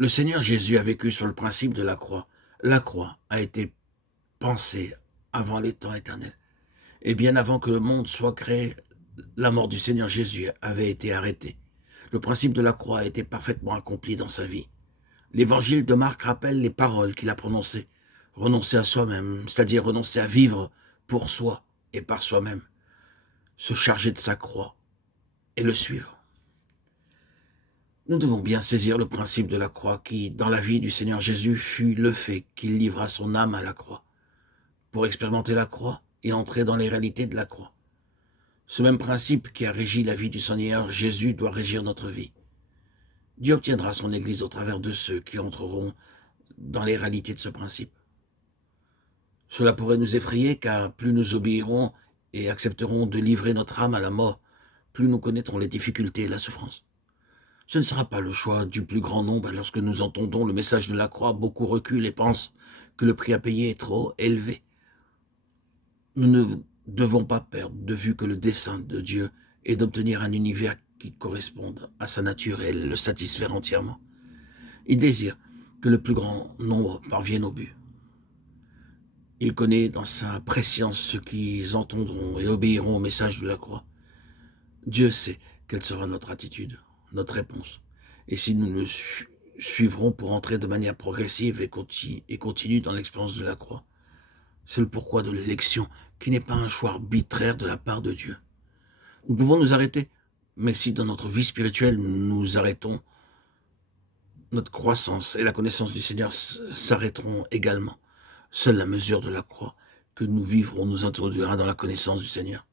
Le Seigneur Jésus a vécu sur le principe de la croix. La croix a été pensée avant les temps éternels. Et bien avant que le monde soit créé, la mort du Seigneur Jésus avait été arrêtée. Le principe de la croix a été parfaitement accompli dans sa vie. L'évangile de Marc rappelle les paroles qu'il a prononcées. Renoncer à soi-même, c'est-à-dire renoncer à vivre pour soi et par soi-même. Se charger de sa croix et le suivre. Nous devons bien saisir le principe de la croix qui, dans la vie du Seigneur Jésus, fut le fait qu'il livra son âme à la croix, pour expérimenter la croix et entrer dans les réalités de la croix. Ce même principe qui a régi la vie du Seigneur Jésus doit régir notre vie. Dieu obtiendra son Église au travers de ceux qui entreront dans les réalités de ce principe. Cela pourrait nous effrayer car plus nous obéirons et accepterons de livrer notre âme à la mort, plus nous connaîtrons les difficultés et la souffrance. Ce ne sera pas le choix du plus grand nombre. Lorsque nous entendons le message de la croix, beaucoup reculent et pensent que le prix à payer est trop élevé. Nous ne devons pas perdre de vue que le dessein de Dieu est d'obtenir un univers qui corresponde à sa nature et le satisfaire entièrement. Il désire que le plus grand nombre parvienne au but. Il connaît dans sa prescience ceux qui entendront et obéiront au message de la croix. Dieu sait quelle sera notre attitude, notre réponse. Et si nous le suivrons pour entrer de manière progressive et continue dans l'expérience de la croix. C'est le pourquoi de l'élection, qui n'est pas un choix arbitraire de la part de Dieu. Nous pouvons nous arrêter, mais si dans notre vie spirituelle nous arrêtons, notre croissance et la connaissance du Seigneur s'arrêteront également. Seule la mesure de la croix que nous vivrons nous introduira dans la connaissance du Seigneur.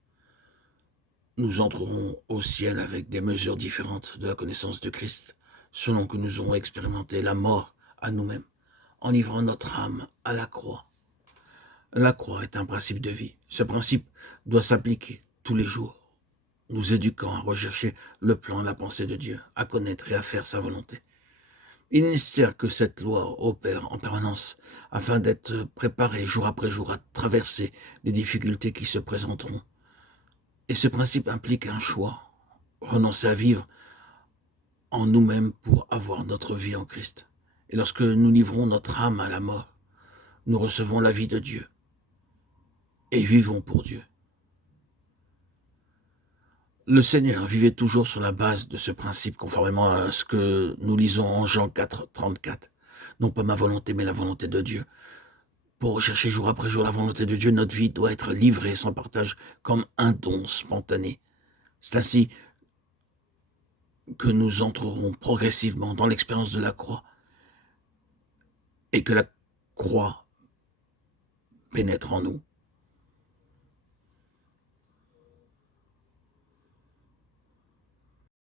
Nous entrerons au ciel avec des mesures différentes de la connaissance de Christ, selon que nous aurons expérimenté la mort à nous-mêmes, en livrant notre âme à la croix. La croix est un principe de vie. Ce principe doit s'appliquer tous les jours, nous éduquant à rechercher le plan et la pensée de Dieu, à connaître et à faire sa volonté. Il est nécessaire que cette loi opère en permanence, afin d'être préparé jour après jour à traverser les difficultés qui se présenteront. Et ce principe implique un choix, renoncer à vivre en nous-mêmes pour avoir notre vie en Christ. Et lorsque nous livrons notre âme à la mort, nous recevons la vie de Dieu et vivons pour Dieu. Le Seigneur vivait toujours sur la base de ce principe, conformément à ce que nous lisons en Jean 4, 34. Non pas ma volonté, mais la volonté de Dieu. Pour rechercher jour après jour la volonté de Dieu, notre vie doit être livrée sans partage comme un don spontané. C'est ainsi que nous entrerons progressivement dans l'expérience de la croix et que la croix pénètre en nous